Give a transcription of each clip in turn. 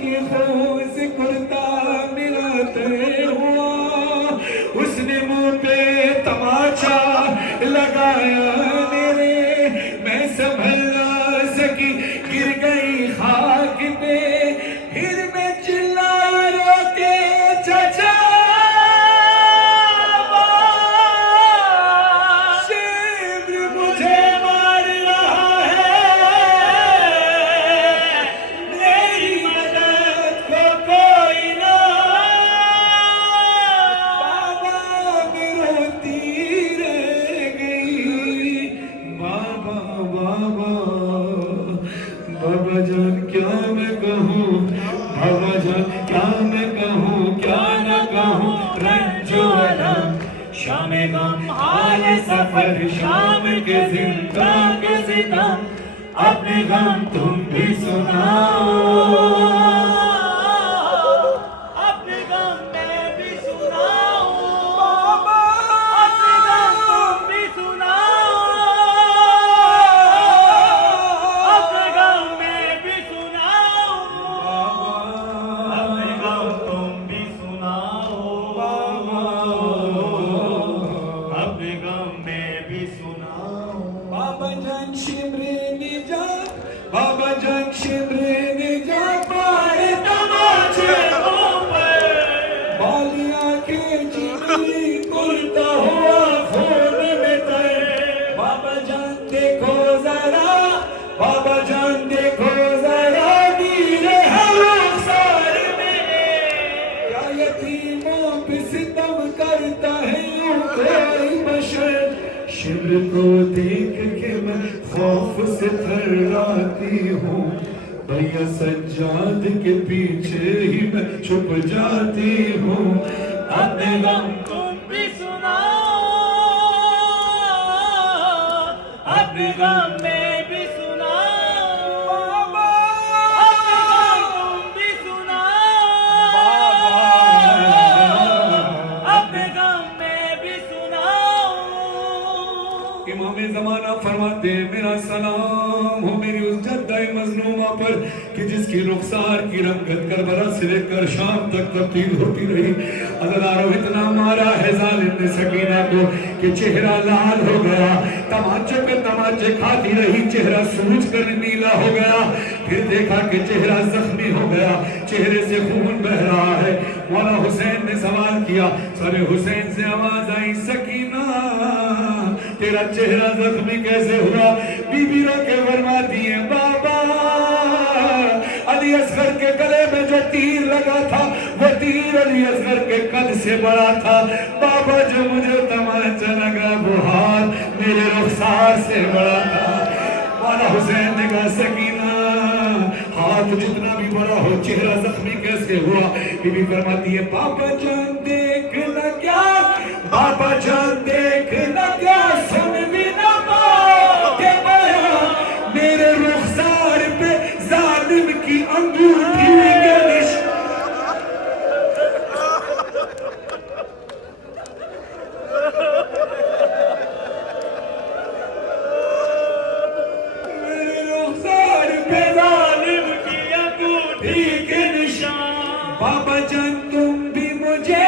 کی خون سے کرتا میرا طے ہوا، اس نے منہ پہ تماچا لگایا میرے، میں سنبھل نہ سکی گر گئی خاک پہ، پھر میں چلا رو کے چچا شیبر مجھے مار رہا ہے، میری مدد کو کوئی نہ، بابا میں روتی رہ گئی، بابا بابا بابا جان کیا میں کہوں، بابا جان کیا میں کہوں کیا نہ کہوں، رنج و الم شام غم حال سفر شام کے زندہ کے ستم، اپنے غم تم بھی سناؤ، اپنے غم میں بھی سناؤ، بابا اپنے غم تم بھی سناؤ، اپنے غم میں بھی سناؤ، اپنے غم تم بھی سناؤ، اپنے غم میں بھی سناؤ، بابا جان شمر نجات، بابا جان شمر نجات، مارے تماچے اوپر، بالیاں کے چیری کرتا ہوا خون میں تر، بابا جان دیکھو ذرا، بابا جان دیکھو ذرا، دیر ہے رخسار میں، کیا یتیموں پہ ستم کرتا ہے یوں کوئی بشر، شمر کو دیکھ کے میں خوف سے تھراتی ہوں، بھیا سجاد کے پیچھے ہی میں چھپ جاتی ہوں، اپنے غم تم بھی سناؤ، اپنے غم میں بھی سناؤ، بابا اپنے غم تم بھی سناؤ، اپنے غم میں بھی سناؤ، امام زمانہ فرماتے ہیں میرا سلام ہو میری اس جدہ مظلومہ پر کہ جس کی رخسار کی رنگت کربلا سے لے کر شام تک تبدیل ہوتی رہی، عددارو اتنا مارا ہے ظالم نے سکینہ کو کہ چہرہ لال ہو گیا، تماچے پہ تماچے کھاتی رہی، چہرہ سوج کر نیلا ہو گیا، پھر دیکھا کہ چہرہ زخمی ہو گیا، چہرے سے خون بہ رہا ہے، مولا حسین نے سوال کیا، سر حسین سے آواز آئی سکینہ تیرا چہرہ زخمی کیسے ہوا، بی بی رو کے فرماتی ہیں بابا علی اصغر کے گلے میں جو تیر لگا تھا وہ تیر علی اصغر کے قد سے بڑا تھا، بابا جو مجھے تماچا لگا وہ ہاتھ میرے رخسار سے بڑا تھا، مولا حسین نے کہا سکینہ ہاتھ جتنا بھی بڑا ہو چہرہ زخمی کیسے ہوا، بی بی فرماتی ہے بابا جان دیکھنا کیا، بابا جان دیکھنا کیا، سن بھی نہ پاؤ کہ بیاں میرے رخسار پہ ظالم کی انگوٹھی کے نشان، میرے رخسار پہ ظالم کی انگوٹھی کے نشان، بابا جان تم بھی مجھے،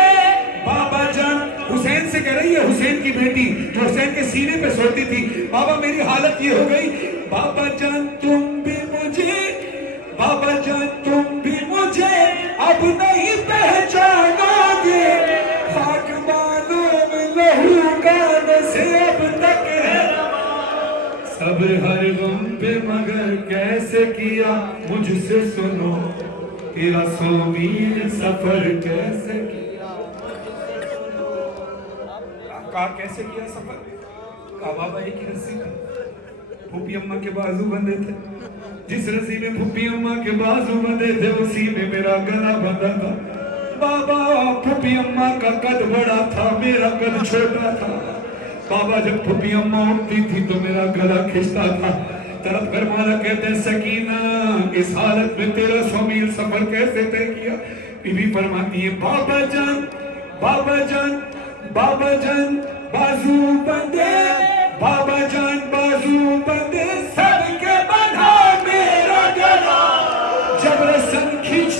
بابا جان حسین سے کہہ رہی ہے، حسین کی بیٹی جو حسین کے سینے پہ سوتی تھی، بابا میری حالت یہ ہو گئی، بابا جان تم بھی مجھے، بابا جان تم بھی مجھے اب نہیں پہچانو گے، خاک بالوں میں لہو گانے سے اب تک ہے رواں، صبر ہر غم پہ مگر کیسے کیا مجھ سے سنو، تیرا 100 میل سفر کیسے کیا، کہا کیسے کیا سفر، کہا بابا ایک ہی رسی تھی، پھوپھی اماں کے بازو بندے تھے، جس رسی میں پھوپھی اماں کے بازو بندے تھے اسی میں میرا گلا بندہ تھا، بابا پھوپھی اماں کا قد بڑا تھا میرا قد چھوٹا تھا، بابا جب پھوپھی اماں اٹھتی تھی تو میرا گلا کھچتا تھا، طرف کر مولا کہتے ہیں سکینہ اس حالت میں 1300 میل سفر کیسے طے کیا، بی بی فرماتی ہے بابا جان بابا جان بابا جان بازو بندے، بابا جان بازو بندے، سب کے بندھا میرا گلا، جب رسن کھینچ